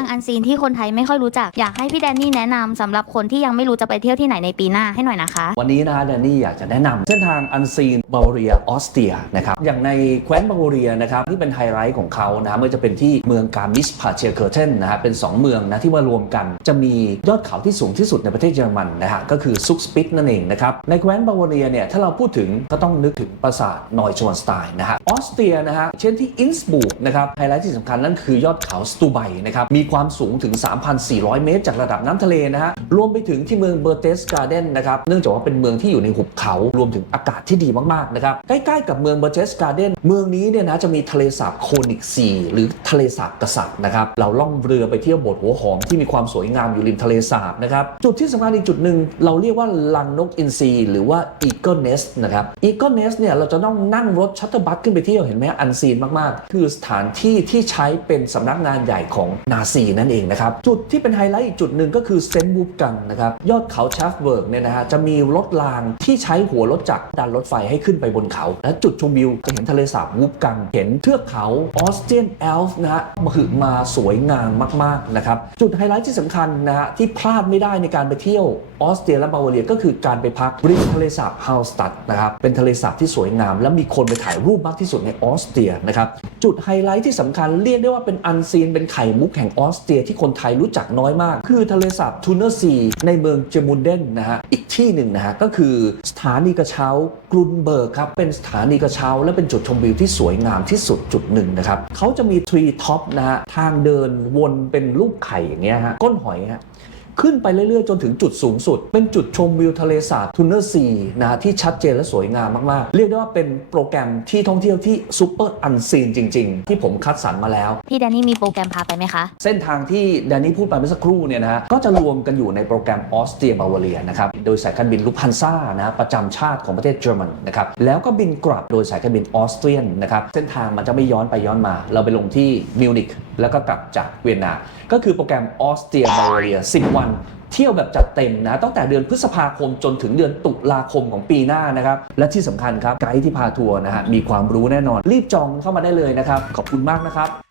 างอันซีนที่คนไทยไม่ค่อยรู้จัก อยากให้พี่แดนนี่แนะนำสำหรับคนที่ยังไม่รู้จะไปเที่ยวที่ไหนในปีหน้าให้หน่อยนะคะ วันนี้นะฮะแดนนี่อยากจะแนะนำเส้นทางอันซีนบาวาเรียออสเตรียนะครับอย่างในแคว้นบาวาเรียนะครับที่เป็นไฮไลท์ของเขานะไม่ว่าจะเป็นที่เมืองการมิสพาเชียเคอร์เทนนะฮะเป็น 2 เมืองนะที่มารวมกัน จะมียอดเขาที่สูงที่สุดในประเทศเยอรมันนะฮะก็คือซุกสปิกนั่นเองนะครับในแคว้นบาวาเรียเนี่ยถ้าเราพูดถึงก็ต้องนึกถึงปราสาทนอยชวนสไตน์นะฮะออสเตรียนะฮะเช่นที่อินสบุกนะครับไฮไลท์ที่สำคัญนั่นคือยอดเขาสตูไบนะครับมีความสูงถึง 3,400 เมตร จากระดับน้ำทะเลนะฮะ รวมไปถึงที่เมืองเบอร์เตสการ์เดนนะครับ เนื่องจากว่าเป็นเมืองที่อยู่ในหุบเขา รวมถึงอากาศที่ดีมาก ๆ นะครับ ใกล้ ๆ กับเมืองเบอร์เตสการ์เดน เมืองนี้เนี่ยนะจะมีทะเลสาบโคนิกซีหรือทะเลสาบกระสับนะครับ เราล่องเรือไปเที่ยวโบสถ์หัวหอมที่มีความสวยงามอยู่ริมทะเลสาบนะครับ จุดที่สำคัญอีกจุดหนึ่งเราเรียกว่าลังนกอินทรีหรือว่าอีเกิลเนสนะครับอีเกิลเนสเนี่ยเราจะต้องนั่งรถชัตเตอร์บัสขึ้นไปเที่ยวเห็นไหมอันซีนมากๆ คือสถานที่ที่ใช้เป็นสำนักงานใหญ่ของนาซีนั่นเองนะครับ จุดที่เป็นไฮไลท์อีกจุดหนึ่งก็คือเซนต์วูฟกังนะครับยอดเขาชาฟเบิร์กเนี่ยนะฮะจะมีรถรางที่ใช้หัวรถจักรดันรถไฟให้ขึ้นไปบนเขา และจุดชมวิวจะเห็นทะเลสาบวูฟกัง เห็นเทือกเขาออสเตียนแอลฟ์นะฮะมาหึมาสวยงามมากๆนะครับจุดไฮไลท์ที่สำคัญนะฮะที่พลาดไม่ได้ในการไปเที่ยวออสเตรียและบาวาเรียก็คือการไปพักริมทะเลสาบฮาวสตัดนะครับเป็นทะเลสาบที่สวยงาม และมีคนไปถ่ายรูปมากที่สุดในออสเตรียนะครับจุดไฮไลท์ที่สำคัญเรียกได้ว่าเป็นอันซีนเป็นไข่มุกแห่งออสเตรียที่คนไทยรู้จักน้อยมาก คือทะเลสาบทูเนอร์ซีในเมืองเจมุนเดนนะฮะอีกที่หนึ่งนะฮะก็คือสถานีกระเช้ากรุนเบิร์กครับเป็นสถานีกระเช้า และเป็นจุดชมวิวที่สวยงามที่สุดจุดหนึ่งนะครับเขาจะมีทรีท็อปนะฮะทางเดินวนเป็นรูปไข่อย่างเงี้ยฮะก้นหอยฮะ ขึ้นไปเรื่อยๆ จนถึงจุดสูงสุด เป็นจุดชมวิวทะเลสาบทูเนอร์ซีนะฮะที่ชัดเจนและสวยงามมากๆ เรียกได้ว่าเป็นโปรแกรมที่ท่องเที่ยวที่ซูเปอร์อันซีนจริง ๆ ที่ผมคัดสรรมาแล้ว พี่แดนนี่มีโปรแกรมพาไปไหมคะ เส้นทางที่แดนนี่พูดไปเมื่อสักครู่เนี่ยนะฮะก็จะรวมกันอยู่ในโปรแกรมออสเตรียบาวาเรียนะครับโดยสายการบินลุพันซ่านะฮะประจำชาติของประเทศเยอรมันนะครับแล้วก็บินกลับโดยสายการบินออสเตรียนนะครับเส้นทางมันจะไม่ย้อนไปย้อนมา เราไปลงที่มิวนิก แล้วก็กลับจากเวียนนา ก็คือโปรแกรมออสเตรียบาวาเรีย10 วันเที่ยวแบบจัดเต็มนะ ตั้งแต่เดือนพฤษภาคมจนถึงเดือนตุลาคมของปีหน้านะครับ และที่สำคัญครับไกด์ที่พาทัวร์นะฮะมีความรู้แน่นอนรีบจองเข้ามาได้เลยนะครับ ขอบคุณมากนะครับ